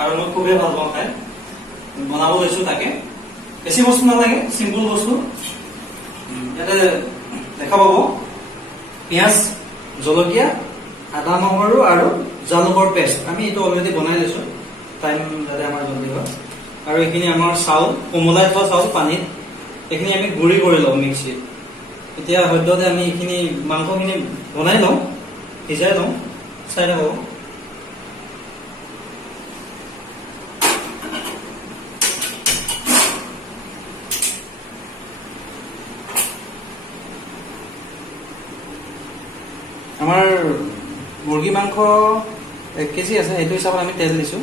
আৰু মই খুবেই ভাল পাওঁ খাই বনাব লৈছো তাকে বেছি বস্তু নালাগে সিম্পল বস্তু ইয়াতে দেখা পাব পিঁয়াজ জলকীয়া আদা নহৰু আৰু জালুকৰ পেষ্ট আমি এইটো অলৰেডি বনাই লৈছো টাইম যাতে আমাৰ জলদি হয় আৰু এইখিনি আমাৰ চাউল কোমলাই থোৱা চাউল পানীত এইখিনি আমি গুড়ি কৰি লওঁ মিক্সিত এতিয়া সদ্যহতে আমি এইখিনি মাংসখিনি বনাই লওঁ সিজাই লওঁ চাই থাকক আমাৰ মুৰ্গী মাংস 1 কেজি আছে সেইটো হিচাপত আমি তেল দিছো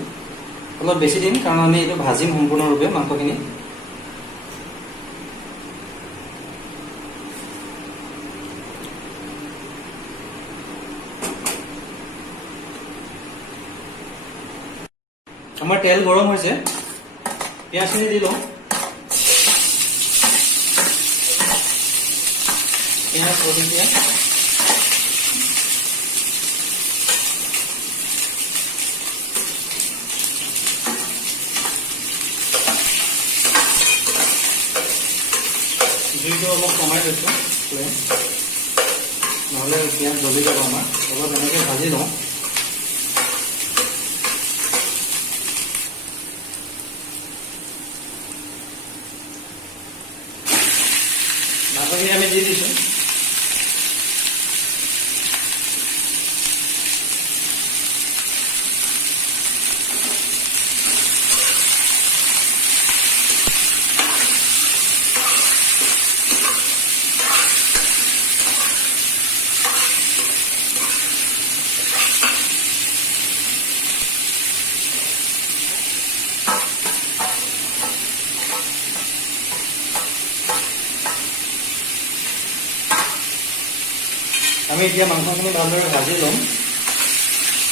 অলপ বেছি দিম কাৰণ আমি এইটো ভাজিম সম্পূৰ্ণৰূপে মাংসখিনি আমাৰ তেল গৰম হৈছে পিঁয়াজখিনি দি লওঁ পিঁয়াজ জলকীয়া জুইটো অলপ কমাই লৈছোঁ নহ'লে পিঁয়াজ জ্বলি যাব আমাৰ অলপ এনেকৈ ভাজি লওঁ মাংসখিনি আমি দি দিছোঁ আমি এতিয়া মাংসখিনি ভালদৰে ভাজি ল'ম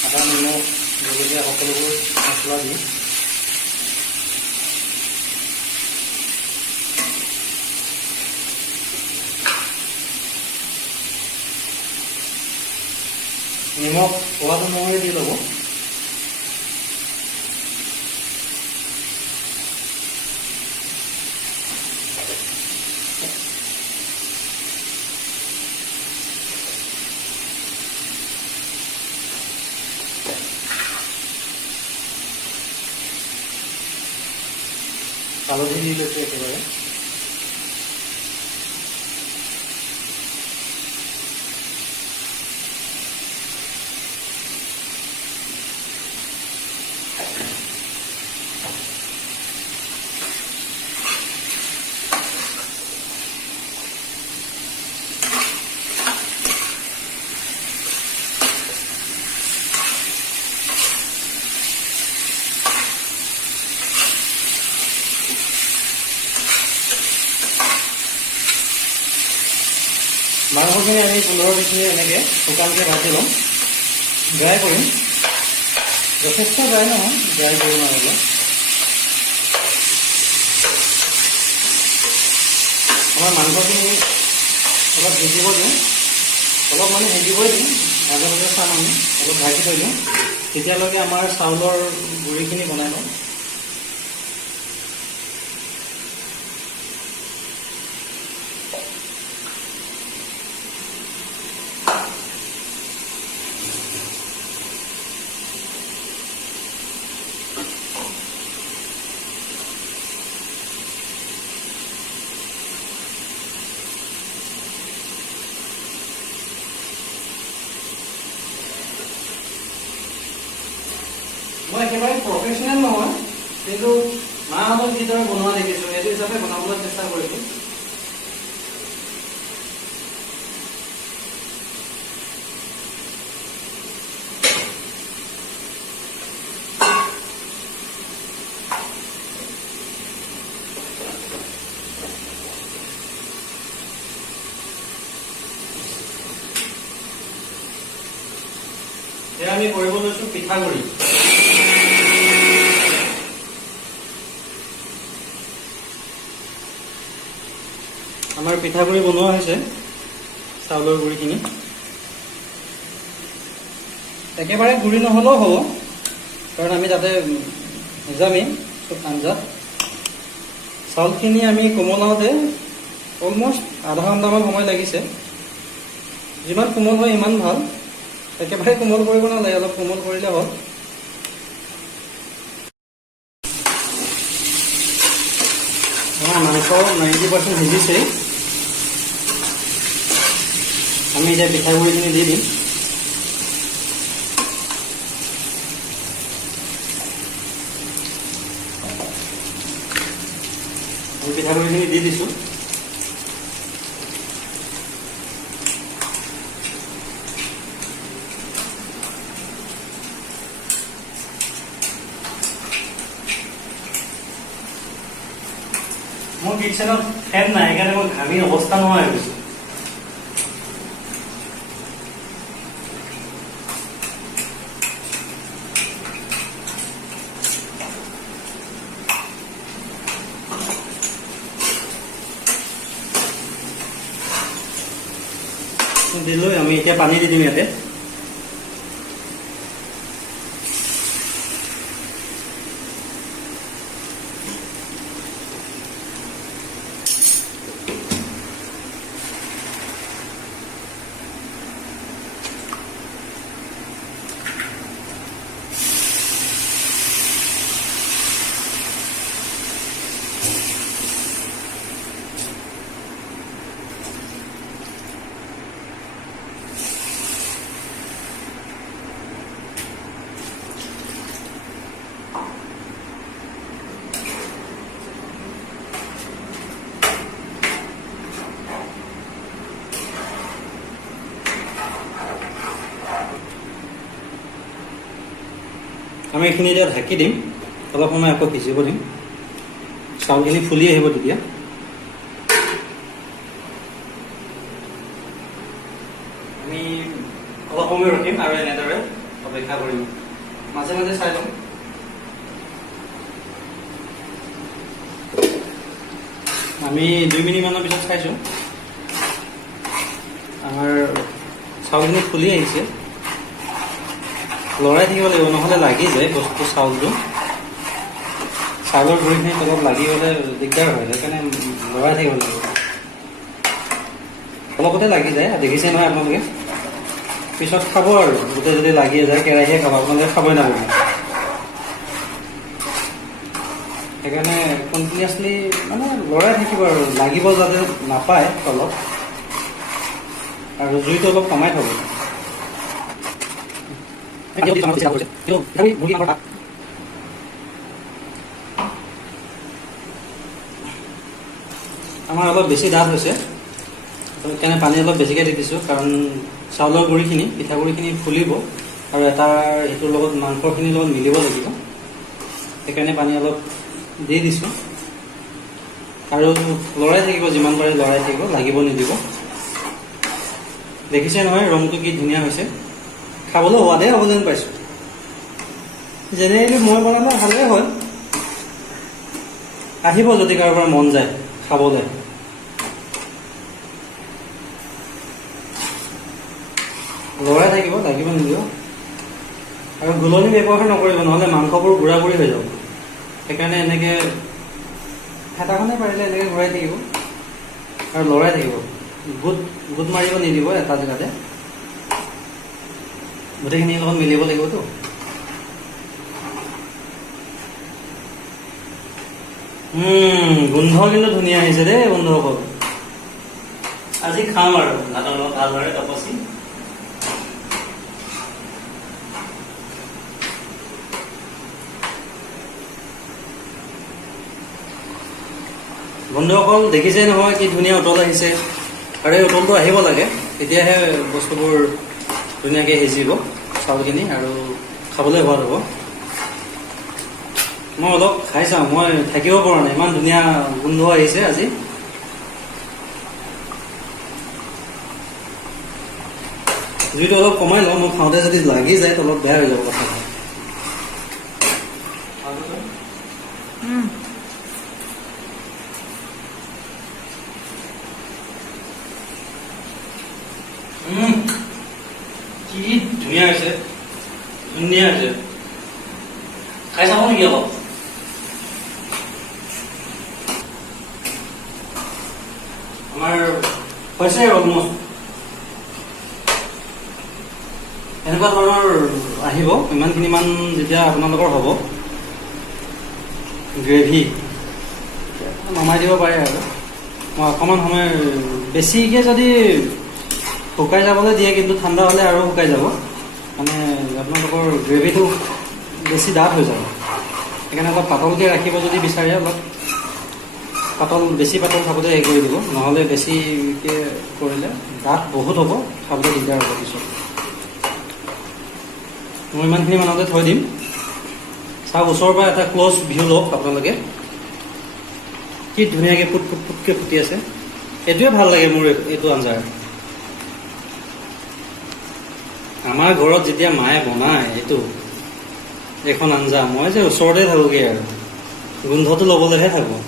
আদা নিমখ জলকীয়া সকলোবোৰ মছলা দি নিমখ সোৱাদ অনুসৰি দি ল'ব হালধি দি লৈছোঁ একেবাৰে মাংসখিনি আমি 15-20 মিনিট এনেকৈ শুকানকৈ ভাজি ল'ম ড্ৰাই কৰিম যথেষ্ট ড্ৰাই নহয় ড্ৰাই কৰিম আৰু আমাৰ মাংসখিনি অলপ সিজিব দিওঁ অলপ মানে সিজিবই দিওঁ মাজে মাজে চাম আমি অলপ ঢাকি থৈ দিওঁ তেতিয়ালৈকে আমাৰ চাউলৰ গুড়িখিনি বনাই লওঁ মই একেবাৰে প্ৰফেচনেল নহয় কিন্তু মাহঁতক যিদৰে বনোৱা দেখিছোঁ সেইটো হিচাপে বনাবলৈ চেষ্টা কৰিছোঁ এয়া আমি কৰিব লৈছোঁ পিঠাগুড়ি আমাৰ পিঠাগুড়ি বনোৱা হৈছে চাউলৰ গুড়িখিনি একেবাৰে গুড়ি নহ'লেও হ'ব কাৰণ আমি তাতে নিজামেই চব আঞ্জাত। চাউলখিনি আমি কোমলাওঁতে অলমষ্ট আধা ঘণ্টামান সময় লাগিছে। যিমান কোমল হয় ইমান ভাল, একেবাৰে কোমল কৰিব নালাগে, অলপ কোমল কৰিলে হ'ল। আমাৰ মাংস 90% সিজিছেই। আমি এতিয়া পিঠাগুড়িখিনি দি দিম। আমি পিঠাগুড়িখিনি দি দিছোঁ। মোৰ কিটচেনত ফেন নাই, সেইকাৰণে মই ঘামি অৱস্থা নোহোৱা হৈ গৈছোঁ। দিলোঁ, আমি এতিয়া পানী দি দিম ইয়াতে। আমি এইখিনি এতিয়া ঢাকি দিম, অলপ সময় আকৌ সিজিব দিম। চাউলখিনি ফুলি আহিব তেতিয়া। আমি অলপ সময় ৰখিম আৰু এনেদৰে অপেক্ষা কৰিম। মাজে মাজে চাই লম। আমি 2 মিনিটমানৰ পিছত চাইছোঁ, আমাৰ চাউলখিনি ফুলি আহিছে। লৰাই থাকিব লাগিব, নহ'লে লাগি যায় বস্তু চাউলটো। চাউলৰ গুড়িখিনি তলত লাগি গ'লে দিগদাৰ হয়, সেইকাৰণে লৰাই থাকিব লাগিব। অলপতে লাগি যায়, দেখিছে নহয় আপোনালোকে। পিছত খাব আৰু গোটেই যদি লাগি যায়, কেৰাহীয়ে খাব, আপোনালোকে খাবই নাপাব। সেইকাৰণে কণ্টিনিউৱাছলি মানে লৰাই থাকিব আৰু লাগিব যাতে নাপায় তলত, আৰু জুইটো অলপ কমাই থ'ব। আমাৰ অলপ বেছি ডাঠ হৈছে, সেইকাৰণে পানী অলপ বেছিকৈ দি দিছোঁ। কাৰণ চাউলৰ গুড়িখিনি, পিঠাগুড়িখিনি ফুলিব আৰু সেইটোৰ লগত মাংসখিনিৰ লগত মিলিব লাগিব, সেইকাৰণে পানী অলপ দি দিছোঁ। আৰু লৰাই থাকিব, যিমান পাৰে লৰাই থাকিব, লাগিব নিদিব। দেখিছে নহয় ৰংটো কি ধুনীয়া হৈছে, খাবলৈ সোৱাদেই হ'ব যেন পাইছোঁ। জেনেৰেলি মই বনালে ভালেই হয়। আহিব যদি কাৰোবাৰ মন যায় খাবলৈ। লৰাই থাকিব, লাগিব নিদিব। আৰু ঘুলনি ব্যৱহাৰ নকৰিব, নহ'লে মাংসবোৰ গুড়া গুড়ি হৈ যাব। সেইকাৰণে এনেকৈ হেতাখনে পাৰিলে এনেকৈ ঘূৰাই থাকিব আৰু লৰাই থাকিব। গোট মাৰিব নিদিব এটা জেগাতে, গোটেইখিনিৰ লগত মিলিব লাগিবতো। গোন্ধ কিন্তু ধুনীয়া আহিছে দেই বন্ধুসকল। আজি খাম আৰু ভাতৰ লগত ভালদৰে তপচি। বন্ধুসকল দেখিছে নহয় কি ধুনীয়া উতল আহিছে, আৰু এই উতলটো আহিব লাগে, তেতিয়াহে বস্তুবোৰ ধুনীয়াকৈ সিজিব চাউলখিনি আৰু খাবলৈ সোৱাদ হ'ব। মই অলপ খাই চাওঁ, মই থাকিব পৰা নাই, ইমান ধুনীয়া গোন্ধ আহিছে আজি। জুইটো অলপ কমাই লওঁ, মই খাওঁতে যদি লাগি যায় তলত বেয়া হৈ যাব কথাটো। কি ধুনীয়া হৈছে, ধুনীয়া হৈছে। খাই চাব নেকি অলপ? হৈছে অলমষ্ট এনেকুৱা ধৰণৰ আহিব। ইমানখিনিমান যেতিয়া আপোনালোকৰ হ'ব গ্ৰেভি নমাই দিব পাৰে আৰু মই অকণমান সময় বেছিকৈ যদি শুকাই যাবলৈ দিয়ে, কিন্তু ঠাণ্ডা হ'লে আৰু শুকাই যাব, মানে আপোনালোকৰ গ্ৰেভিটো বেছি ডাঠ হৈ যাব। সেইকাৰণে অলপ পাতলকৈ ৰাখিব যদি বিচাৰে, অলপ বেছি পাতল খাবলৈ হেৰি কৰি দিব, নহ'লে বেছিকৈ কৰিলে ডাঠ বহুত হ'ব, খাবলৈ দিগদাৰ হ'ব পিছত। মই ইমানখিনি মানতে থৈ দিম। চাওক ওচৰৰ পৰা এটা ক্ল'জ ভিউ লওক আপোনালোকে, কি ধুনীয়াকৈ ফুটকৈ ফুটি আছে। এইটোৱে ভাল লাগে মোৰ এইটো আঞ্জাৰ। আমাৰ ঘৰত যেতিয়া মায়ে বনায় এইখন আঞ্জা, মই যে ওচৰতে থাকোঁগৈ আৰু গোন্ধটো ল'বলৈহে থাকোঁ।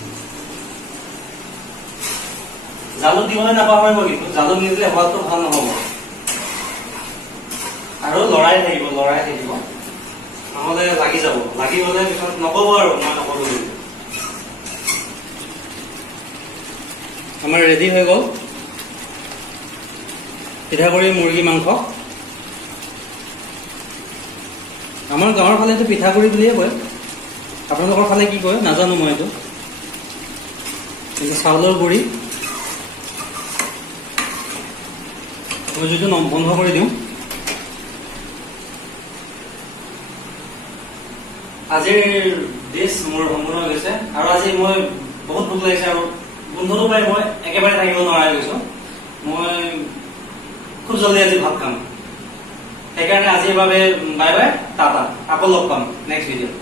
জালুক দিবলৈ নাপাহৰিব, কিন্তু জালুক নিদিলে সোৱাদটো ভাল নহ'ব। আৰু লৰাই থাকিব, নহ'লে লাগি যাব। লাগি গ'লে পিছত নক'ব আৰু মই নকৰোঁ বুলি। আমাৰ ৰেডি হৈ গ'ল পিঠাগুড়ি মুৰ্গী মাংস। আমাৰ গাঁৱৰ ফালে এইটো পিঠাগুড়ি বুলিয়ে কয়, আপোনালোকৰ ফালে কি কয় নাজানো মই এইটো, কিন্তু চাউলৰ গুড়ি। মই জুইটো বন্ধ কৰি দিওঁ। আজিৰ ডিছ মোৰ সম্পূৰ্ণ হৈ গৈছে, আৰু আজি মই বহুত ভোক লাগিছে, আৰু গোন্ধটো পাই মই একেবাৰে থাকিব নোৱাৰা হৈ গৈছোঁ। মই খুব জলদি আজি ভাত খাম। সেইকাৰণে আজিৰ বাবে বাই বাই, টাটা। আকৌ লগ পাম নেক্সট ভিডিঅ'ত।